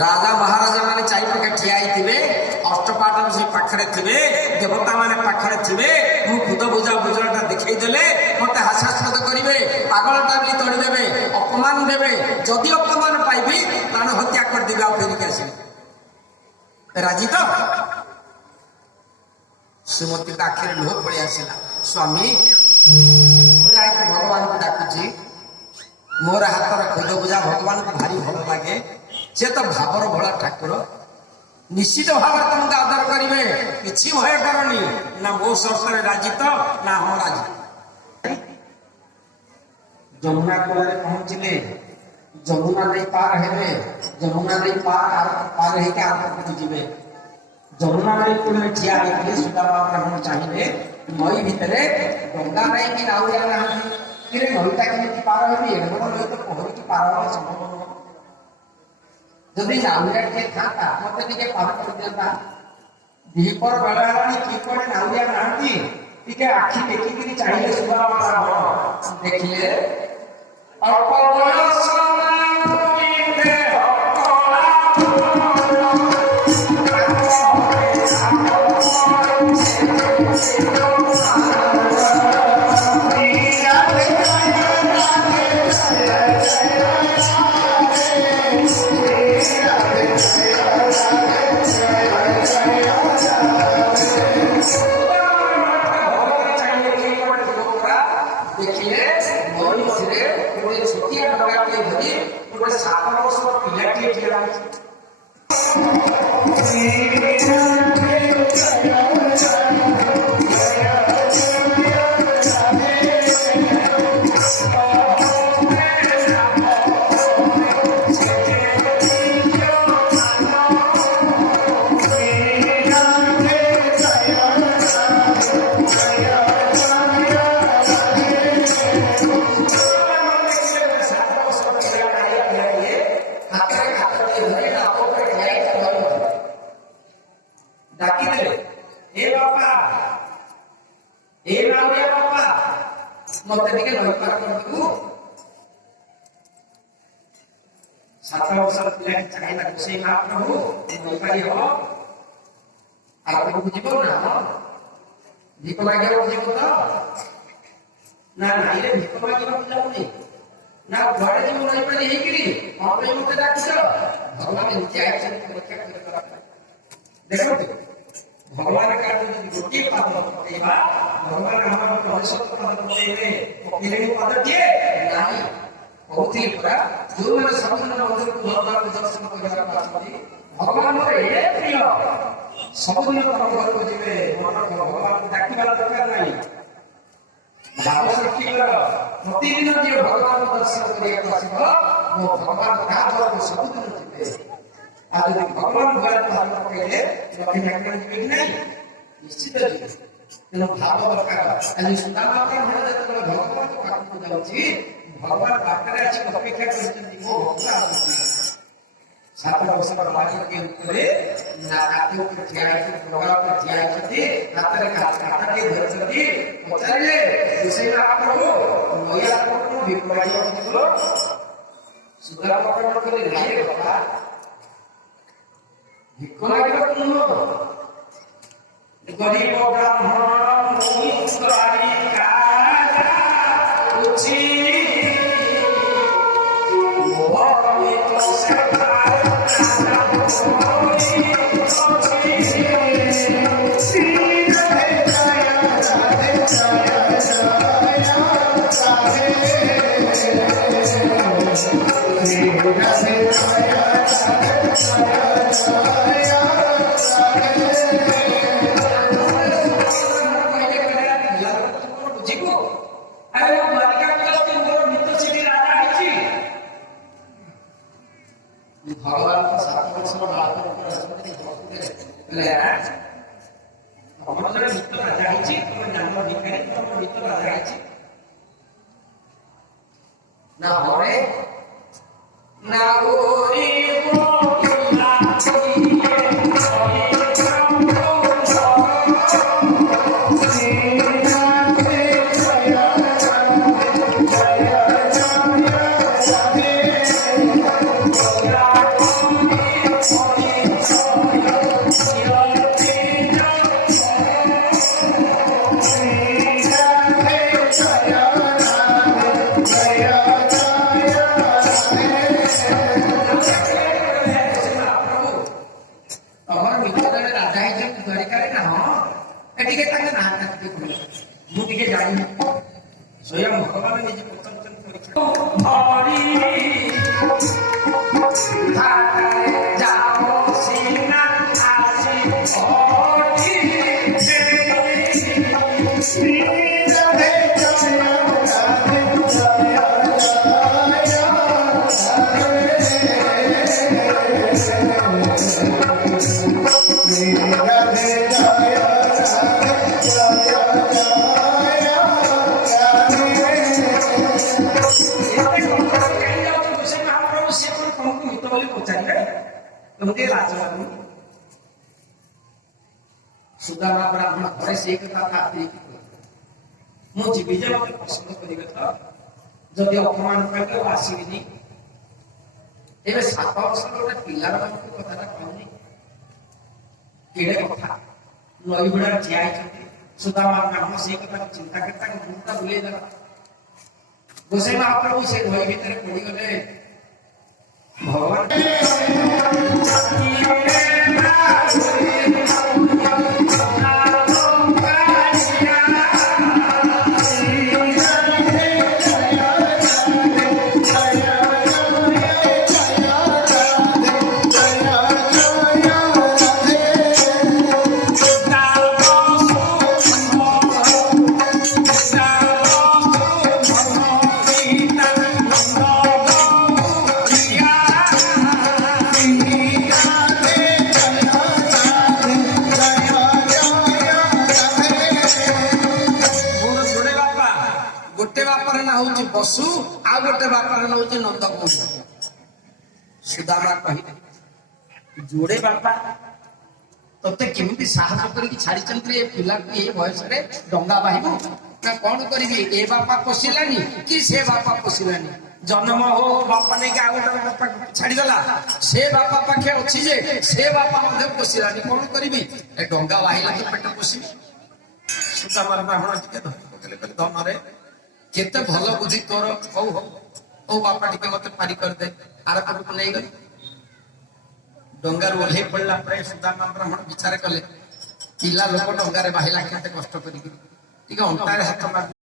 राजा महाराजा माने चारिपाखे ठिया थे अष्टपाटन से पाखे थे देवता माने पाखे थे मु खुद बुझा बुझाटा देखई देले मत हास्यास्पद करेंगे पागलटा भी तोड़देवे अपमान देवे जदि अपमान पाइबी प्राण हत्या करदेवे आ फेरिक आस राजी तो श्रीमती आखिर लुह पड़े आसला स्वामी भगवान को डाकुची मोर हाथर खुद बुझा भगवान को भारी भल लगे से तो भावर भला ठाकुर निश्चित भाव तुमको आदर करेंगे किसी भय करनी ना मो शर्त राजी तो ना हम राजी जमुना कूल पहुंचले जमुना नहीं पार हेबे जमुना नहीं पार होके आगे जीवे जमुना नहीं कूल ठिया होते सुदामा ब्राह्मण चाहिए नई भितर गंगा नहीं कि नाउरिया नई नईटा के पार होती नई तो पहरी की पार होगा संभव जदि नाउरिया टे था मत टे पार कर दिया दीपर बेला कि कौन नाउरिया नहांती टे आखि टेकिकी चाहिए सुदामा ब्राह्मण देखिए अल्प बयस मत टे नईपार कर 7 वर्ष पिला चाहिए से प्रभु नईपारी हम आगे बुझीब ना भीख मागे बुझीब तो ना नाई भीख मागे बुझाऊनी ना घरे जीव नईपारी मत डाक भगवान नीचे परीक्षा देखो भगवान का गोटे पाद पकड़ा भगवान हमारा भविष्य पाद पकड़े पकड़े पाद दिए नहीं कहते पूरा जो मैंने समुद्र मंदिर को भगवान दर्शन करने भगवान प्रिय सबुदिन तुम घर को जीवे भगवान डाकिबार दरकार नहीं भाव सृष्टि कर प्रतिदिन जो भगवान दर्शन करने भगवान का सबुदिन जीवे आज भगवान घर पकड़े निश्चित तेना भाव दरकार आज सुदामा ब्राह्मण जो भगवान को पाखक जाऊँगी भगवान पाखे अपेक्षा कर 7 वर्ष बाड़ी के ऊपर ठिया हाथ में काटे धरती पचारे प्रभु नया सुधा भिक्ष मागे गरीब भगवान का 7 वर्ष ना स्वयं भगवान निज प्रसन्न सुदामा ब्राह्मण घरे से कथा था मु जीवी जे मते पसंद करिवे त जदि अपमान करके आसीबिनी एबे 7 वर्ष गोटे पिलार कथा कहनी केड़े कथा नई गुड़ा जियाई छथि सुदामा ब्राह्मण से कथा चिंता करता मुंडा बुले देला गोसाई महाप्रभु से नई भीतर पड़ी गले भगवान बसु आ गोटे बापार ना होचे नंद कौन सुदामा कहि जोड़े बापा तते केमिति साहस करी छाड़ी चंद्रे पिला के बयस रे डंगा बाहिबो ना कोन करिबी ए बापा पोसिलानी कि से बापा पोसिलानी जन्म हो बापा ने के आ गोटे बापा छाड़ी दला से बापा पाखे अछि जे से बापा मध्ये पोसिलानी कोन करिबी ए डंगा बाहिला के पेट पोसी सुदामा ब्राह्मण के धन रे केते भलो बुद्धि तोर हो हो ओ बापा टिके मते पारी कर दे आर को नहीं गल डंगार ओल्हे पड़ला परे सुदामा ब्राह्मण विचार कले पिला लोक डंगारे बाहिला केते कष्ट करी टिके अंतारे हाथ मार